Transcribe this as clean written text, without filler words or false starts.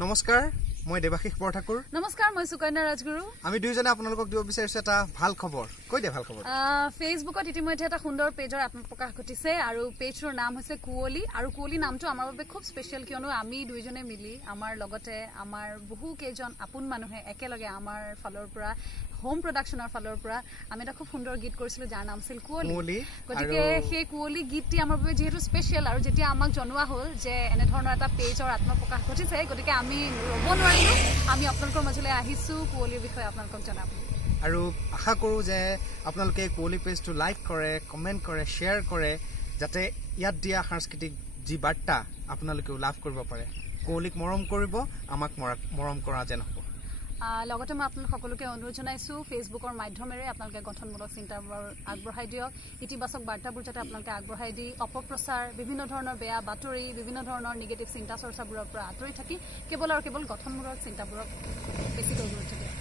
নমস্কাৰ মই দেবাশিস বৰঠাকুৰ নমস্কাৰ মই সুকন্যা ৰাজগুৰু আমি দুইজনে আপোনালোকক দিব বিচাৰিছো এটা ভাল খবৰ কৈ দে ভাল খবৰ ফেসবুকত ইতিমধ্যে এটা সুন্দৰ পেজৰ আত্মপ্ৰকাশ ঘটিছে আৰু পেজৰ নাম হৈছে কুৱলি আৰু কুৱলি নামটো আমাৰ বাবে খুব স্পেশাল কিয়নো আমি দুইজনে মিলি আমাৰ লগতে আমাৰ বহু কেজন আপোন মানুহে একেলগে আমাৰ ফালৰ পৰা হোম প্ৰডাকশনৰ ফালৰ পৰা আমি এটা খুব সুন্দৰ গীত কৰিছিলো যাৰ নাম আছিল কুৱলি গতিকে সেই কুৱলি গীতটি আমাৰ বাবে যেহেতু স্পেশাল আৰু যেতিয়া আমাক জনোৱা হ'ল যে এনে ধৰণৰ এটা পেজৰ আত্মপ্ৰকাশ ঘটিছে গতিকে আমি ৰ'ব নোৱাৰিলো আমি আপোনালোকৰ মাজলৈ আহিছো কুৱলিৰ বিষয়ে আপোনালোকক জনাব আৰু আশা কৰো যে আপোনালোকে কুৱলি পেজটো লাইক কৰে কমেন্ট কৰে শেয়াৰ কৰে যাতে ইয়াত দিয়া সাংস্কৃতিক যি বাৰ্তা আপোনালোকে লাভ কৰিব পাৰে কুৱলিক মৰম কৰিব আমাক মৰম কৰা যেন হ'ব লগতে মই আপোনালোক সকলোকে অনুৰোধ জনাইছো ফেসবুকৰ মাধ্যমেৰে আপোনালোকে গঠনমূলক চিন্তাবোৰ আগবঢ়াই দিয়ক ইতিবাচক বাৰ্তাবোৰ যাতে আপোনালোকে আগবঢ়াই দি অপপ্ৰচাৰ বিভিন্ন ধৰণৰ বেয়া বাতৰি বিভিন্ন ধৰণৰ নিগেটিভ চিন্তা চৰ্চাবোৰৰ পৰা আঁতৰি থাকি কেৱল আৰু কেৱল গঠনমূলক চিন্তাবোৰক বেছিকৈ গুৰুত্ব দিয়ক